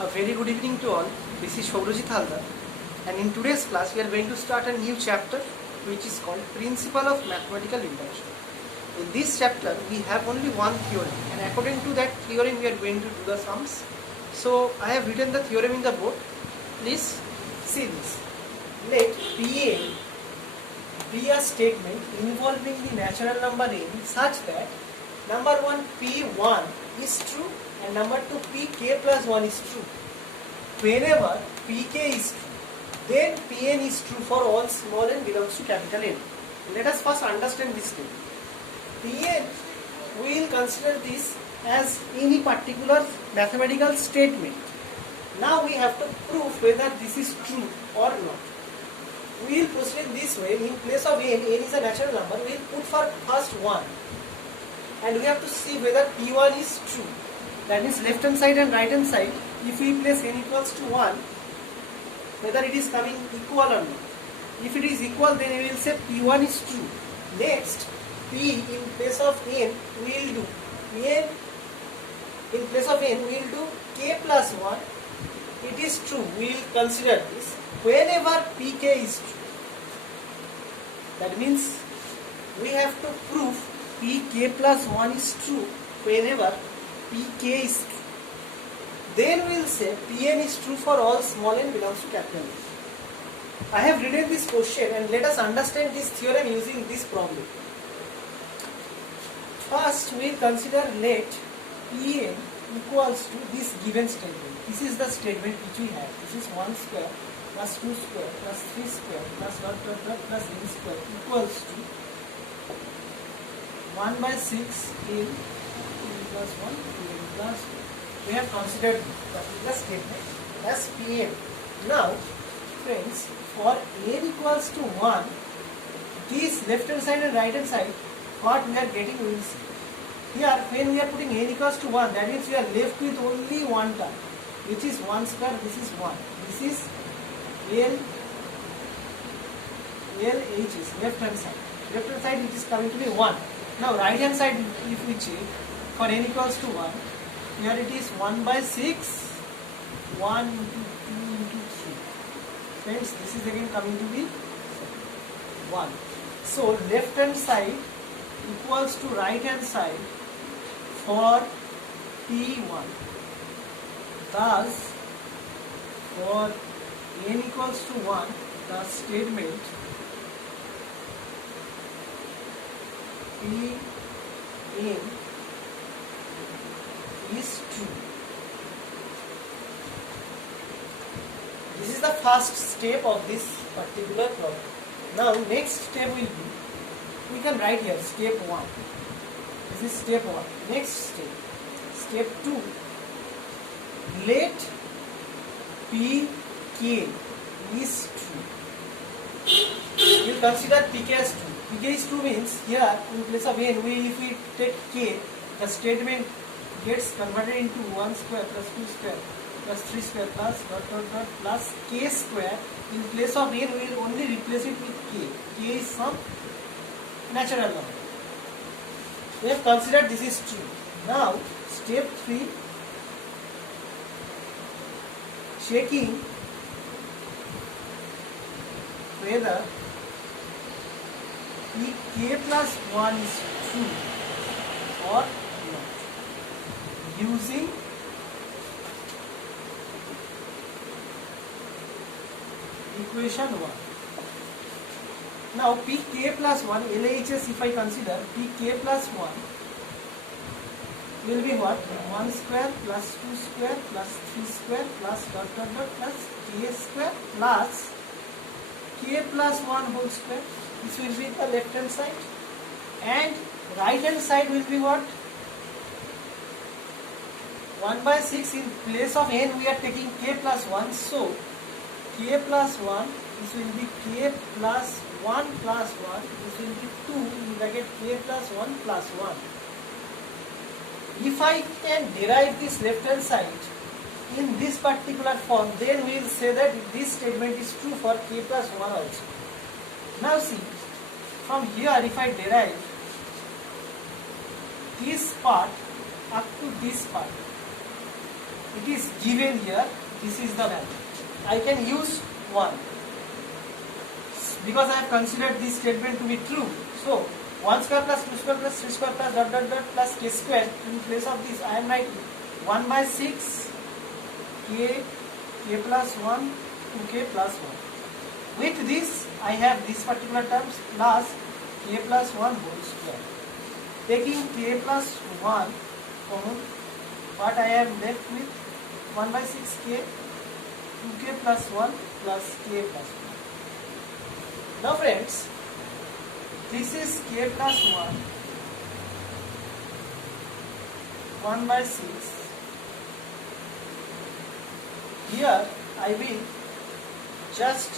A very good evening to all. This is Shobrojit Haldar, and in today's class we are going to start a new chapter which is called Principle of Mathematical Induction. In this chapter we have only one theorem, and according to that theorem we are going to do the sums. So I have written the theorem in the board. Please see this. Let Pn be a statement involving the natural number n such that number 1 P1 is true and number 2 Pk plus 1 is true. Whenever Pk is true, then Pn is true for all small n belongs to capital N. Let us first understand this thing. Pn, we will consider this as any particular mathematical statement. Now we have to prove whether this is true or not. We will proceed this way. In place of n is a natural number, we will put for first 1. And we have to see whether P1 is true. That means left hand side and right hand side, if we place n equals to 1, whether it is coming equal or not. If it is equal, then we will say P1 is true. Next, P in place of n, we will do n in place of n, we will do k plus 1. It is true, we will consider this whenever Pk is true. That means we have to prove Pk plus 1 is true whenever Pk is true. Then we will say Pn is true for all small n belongs to capital N. I have written this question and let us understand this theorem using this problem. First we will consider let Pn equals to this given statement. This is the statement which we have. This is 1 square plus 2 square plus 3 square plus dot dot dot plus n square equals to 1 by 6 n plus 1 n plus 2. We have considered the statement as Pn. Now friends, for n equals to 1, this left hand side and right hand side, what we are getting we will see. Here when we are putting n equals to 1, that means we are left with only one term, which is 1 square. This is 1. This is LH is left hand side. Left hand side it is coming to be 1. Now right hand side if we check, for n equals to 1, here it is 1 by 6, 1 into 2 into 3. Friends, this is again coming to be 1. So left hand side equals to right hand side for P1. Thus, for n equals to 1, the statement Pn is true. This is the first step of this particular problem. Now next step will be, we can write here step 1. This is step 1. Next step, step 2, let Pk is true. We will consider Pk as true. Pk is true means here in place of n, if we take k, the statement gets converted into 1 square plus 2 square plus 3 square plus dot dot dot plus k square. In place of n, we will only replace it with k. K is some natural number. We have considered this is true. Now step 3, checking whether Pk plus 1 is true or not using equation 1. Now Pk plus 1, LHS if I consider, Pk plus 1 will be what? 1 square plus 2 square plus 3 square plus dot dot dot plus k square plus k plus 1 whole square. This will be the left hand side, and right hand side will be what? 1 by 6. In place of n we are taking k plus 1, so k plus 1, this will be k plus 1 plus 1, this will be 2 in bracket k plus 1 plus 1. If I can derive this left hand side in this particular form, then we will say that this statement is true for k plus 1 also. Now see, from here if I derive this part up to this part, it is given here, this is the value. I can use 1 because I have considered this statement to be true. So 1 square plus 2 square plus 3 square plus dot dot dot plus k square. In place of this I am writing 1 by 6 k plus 1 2k plus 1. With this I have this particular terms plus k plus 1 whole square. Taking k plus 1 common, what I am left with 1 by 6k 2k plus 1 plus k plus 1. Now friends, this is k plus 1 1 by 6. Here I will just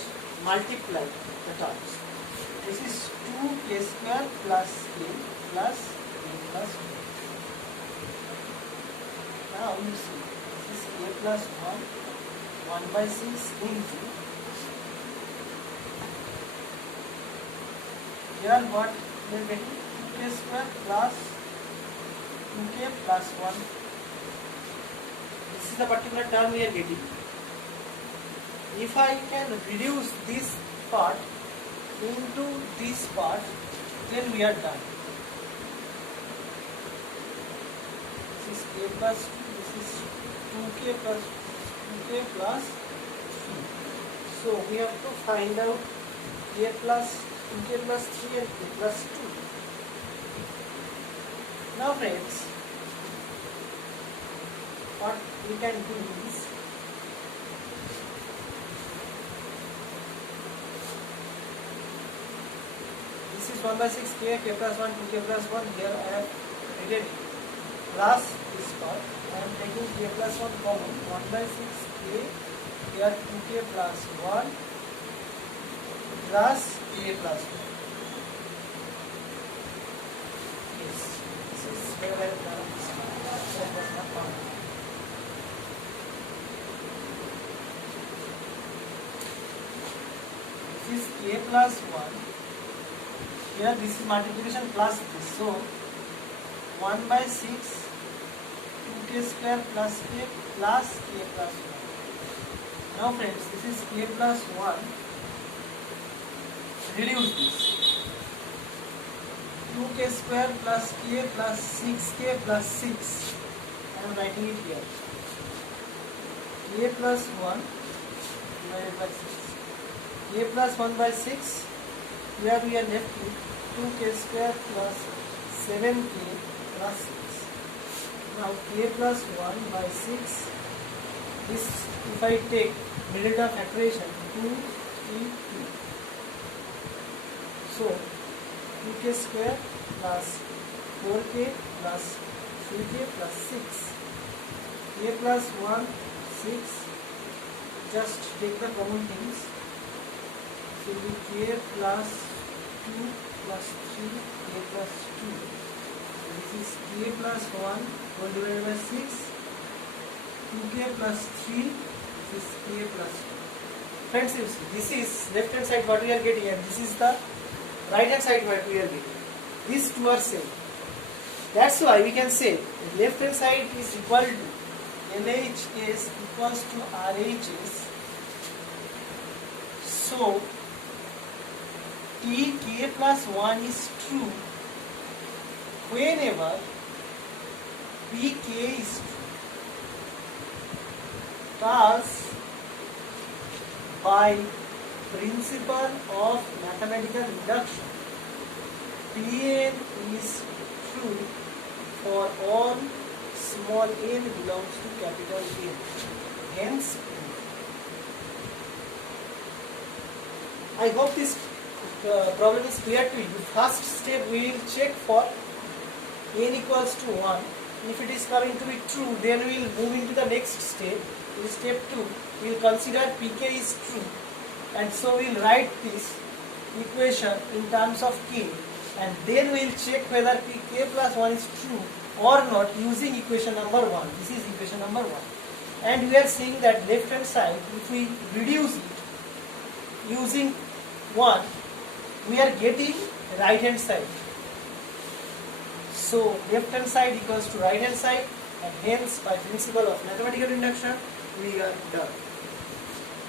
multiply the terms. This is 2k square plus k plus k plus 1. Now you see, this is k plus 1 by 6 into, here what we are getting, 2k square plus 2k plus 1. This is the particular term we are getting. If I can reduce this part into this part, then we are done. This is k plus 2, this is 2k plus 3. So we have to find out k plus 2k plus 3 and k plus 2. Now friends, what we can do is, this is 1 by 6 k plus 1 2k plus 1. Here I have written plus this part. I am taking k plus 1 common. 1 by 6 k, here 2k plus 1 plus k plus 1. Yes, this is where I have done this part. That was not found. This is k plus 1. Here this is multiplication plus this. So 1 by 6 2k square plus k plus k plus 1. Now friends, this is k plus 1. Reduce this. 2k square plus k plus 6k plus 6. I am writing it here. K plus 1 divided by 6. K plus 1 by 6. Here we are left with 2k square plus 7k plus 6. Now k plus 1 by 6. This, if I take middle term factorization, 2, 3, 2. So 2k square plus 4k plus 3k plus 6. K plus 1, 6. Just take the common things. So we k plus 2 plus 3, k plus 2. So this is k plus 1 whole divided by 6. 2k plus 3, this is k plus 2. Friends, you see, this is left hand side what we are getting, and this is the right hand side what we are getting. These two are same. That's why we can say left hand side is equal to LHS equals to RHS. So k plus 1 is true whenever pk is true. Thus, by principle of mathematical induction, Pn is true for all small n belongs to capital N. Hence, I hope this problem is clear to you. First step, we will check for n equals to 1. If it is coming to be true, then we will move into the next step. In step 2, we will consider pk is true, and so we will write this equation in terms of k, and then we will check whether pk plus 1 is true or not using equation number 1. This is equation number 1, and we are seeing that left hand side, if we reduce it using 1, we are getting right hand side. So left hand side equals to right hand side. and hence by principle of mathematical induction we are done.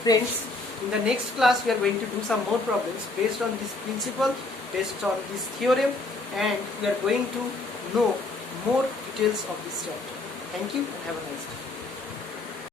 Friends, in the next class we are going to do some more problems based on this principle, based on this theorem, and we are going to know more details of this chapter. Thank you and have a nice day.